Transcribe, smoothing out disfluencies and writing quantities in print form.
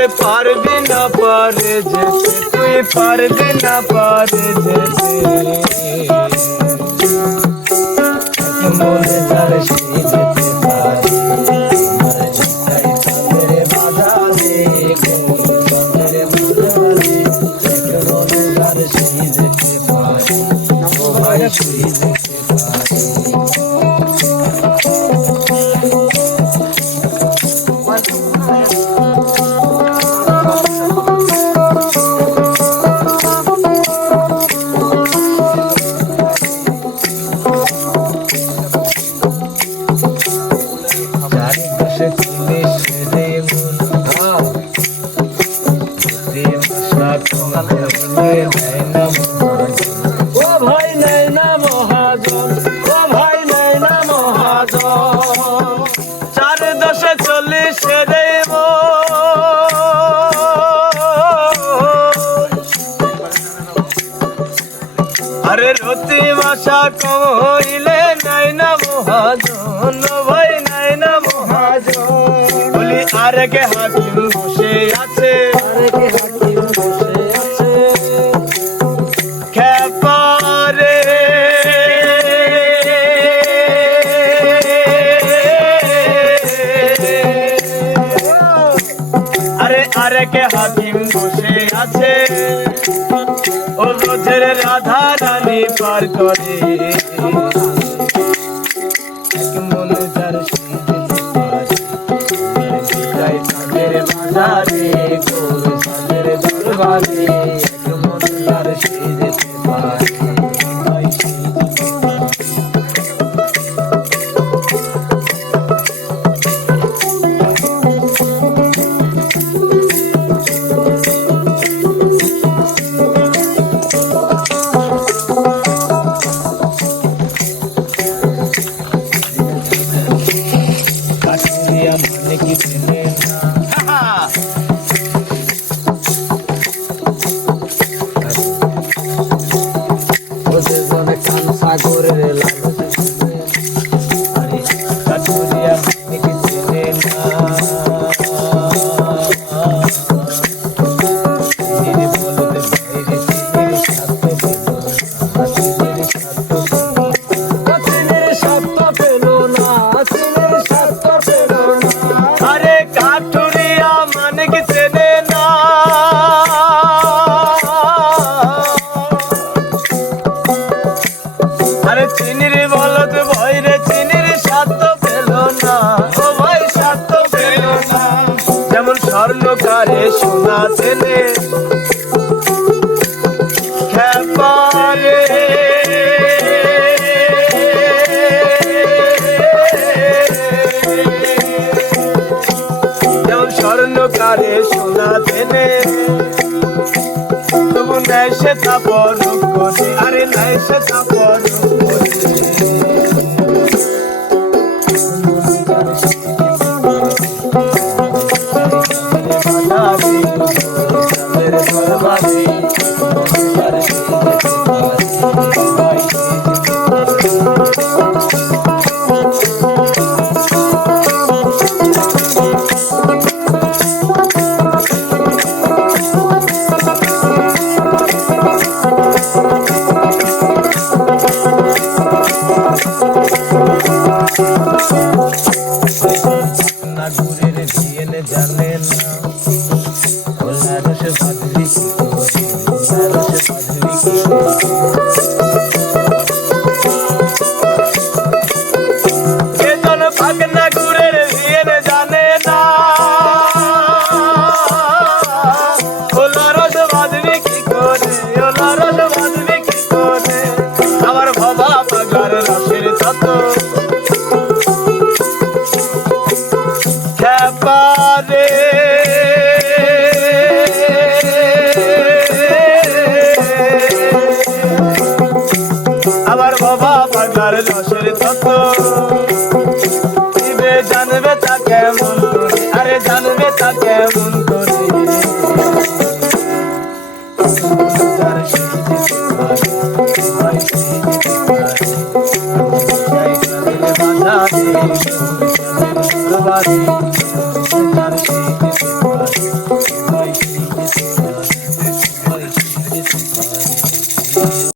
আরে পারবি না পারে যেতে, তুই পারবি না পারে যেতে, মনে যার সেই যেতে পারে। ও ভাই নাই না মহাজন, ও ভাই নাই না মহাজন, 4-10-40 রে আরে রতি ভাষা কম হইলে নাই না মহাজন, ও ভাই নাই না মহাজন। বলি আরেকে হাকিম বসে আছে, আরেকে হাকিম বসে আছে খেপারে, আরে আরেকে হাকিম বসে আছে, ও রোজের রাধা রানী পার করে, মনে যার সেই যেতে পারে, যাই তাদের বাজারে গোল সাদের দরবারে, মনে যার সেই যেতে পারে। মানে কি চেনে না, ওদের জনে কান সাগরের লাগছে, আরে কাটুরিয়া মানে কি চেনে না, ধীরে বলতে বাইরে চিনির স্বার্থ পেল না, চিনির স্বার্থ পেল না, আরে কাঠুরিয়া মানে কি চেনে না, আরে চিনির বলদ ভয়রে চিনির স্বার্থ পেল না, ও ভাই স্বার্থ পেল না। যেমন স্বর্ণকারে সোনা চেনে খেপারে, স্বর্ণকারে সোনা চেনে, তবু নাই সে তা পরখ করে, আরে নাই সে তা পরখ করে। নাগুরের ভিয়েন জানে না, ওলা রস বাঁধবি কি করে, ওলা রস বাঁধবি কি করে, কেতন ভাগ নাগুরের ভিয়েন জানে না, ওলা রস বাঁধবি কি করে, ওলা রস বাঁধবি কি করে। আমার বাবা বাগার রসের তত খেপারে, আমার বাবা বাগার রসের তত দিবে জানবে তা কেমন করে, আরে জানবে তা কেমন করে। যার সেই যেতে পারে, ভাই সেই যেতে পারে, যাই কাদের বাজারে দরবারে।